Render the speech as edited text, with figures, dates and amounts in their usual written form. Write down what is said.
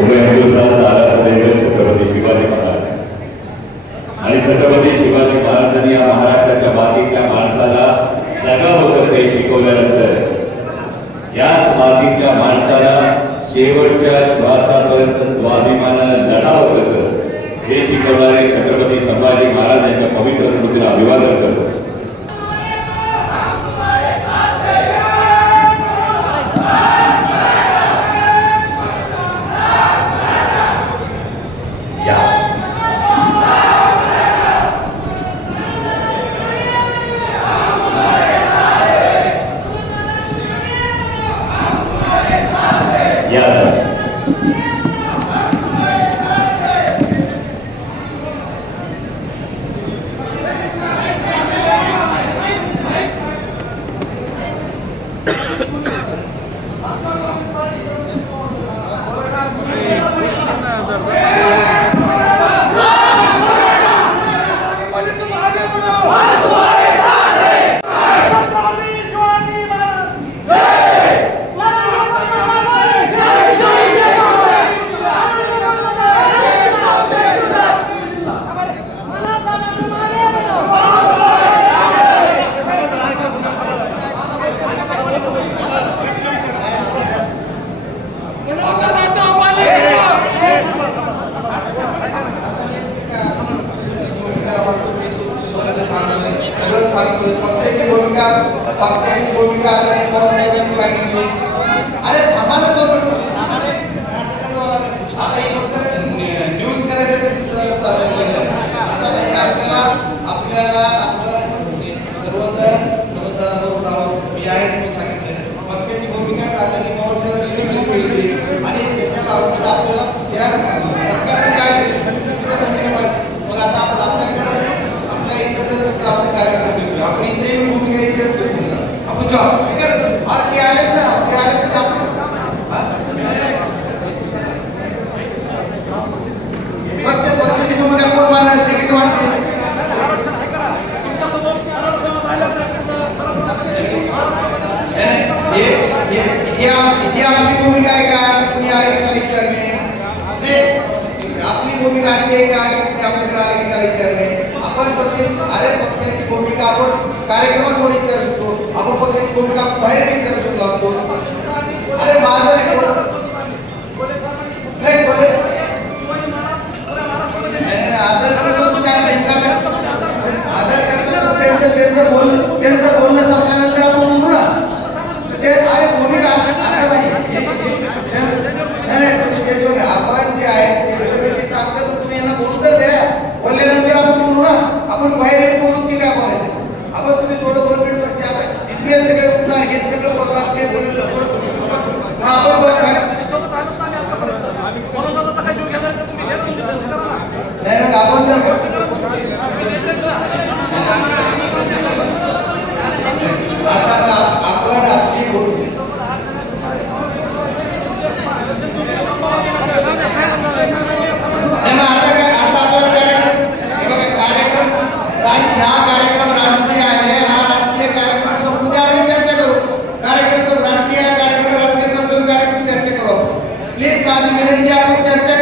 उभय हिंदुस्थान छत्रपती शिवाजी महाराज आणि छत्रपती शिवाजी महाराजांनी या महाराष्ट्राच्या मातीतल्या माणसाला जगावं कसं शिकवल्यानंतर याच मातीतल्या माणसाला शेवटच्या श्वासापर्यंत स्वाभिमानानं लढावं कसं हे शिकवणारे छत्रपती संभाजी महाराज यांच्या पवित्र स्मृतीला अभिवादन करतो. पक्षाची भूमिका साहेबांनी सांगितली. अरे आम्हाला तो असं कसं मला आता हे फक्त न्यूज करायसाठी चालू केलं असं नाही का. आपल्याला आपलं सर्वच मतदारावर राहून मी आहे म्हणून सांगितलं. पक्षाची भूमिका आदरणीय पवार साहेबांनी केली आणि त्याच्या बाबतीत आपल्याला या सरकारने काय दुसऱ्या भूमिका. मग आता आपण आपल्याकडे आपल्या इथं जर समजा आपण कार्यक्रम देतो आपण इथे भूमिका विचारतो आपण जॉब और ते आले ना ते आले पक्षाची भूमिका कोण मानणार ते कसं वाटते. ही आपली भूमिका आहे का तुम्ही आले की त्याला विचारणे नाही. आपली भूमिका अशी आहे का की आपल्याकडे आले की त्याला विचारणे. आपण पक्षाची भूमिका आपण कार्यक्रमात थोडी विचारू शकतो. आपण पक्षाची भूमिका बाहेर विचारू शकलो असतो. अरे माझं नाही बोले आदर करतो तू काय आदर करतो त्यांचं बोलणं संपल्यानंतर आपण बोलू ना. ते अरे भूमिका असं नाही स्टेजवर आपण जे आहे स्टेजवर ते सांगतो तर तुम्ही यांना बोलू तर द्या. बोलल्यानंतर आपण बोलू ना. आपण बाहेर बोलून की काय बोलायचं. आपण तुम्ही थोडं 2 मिनिट म्हणजे आता इतके सगळे उठणार हे सगळं बोलणार ते सगळं आपण नाही ना आपण सर आता आपण आपली बोलू हा कार्यक्रम राजकीय आहे. हा राजकीय कार्यक्रम संपून आम्ही चर्चा करू. कार्यक्रम राजकीय कार्यक्रम राजकीय संपून कार्यक्रम चर्चा करू. प्लीज माझी विनंती आपण चर्चा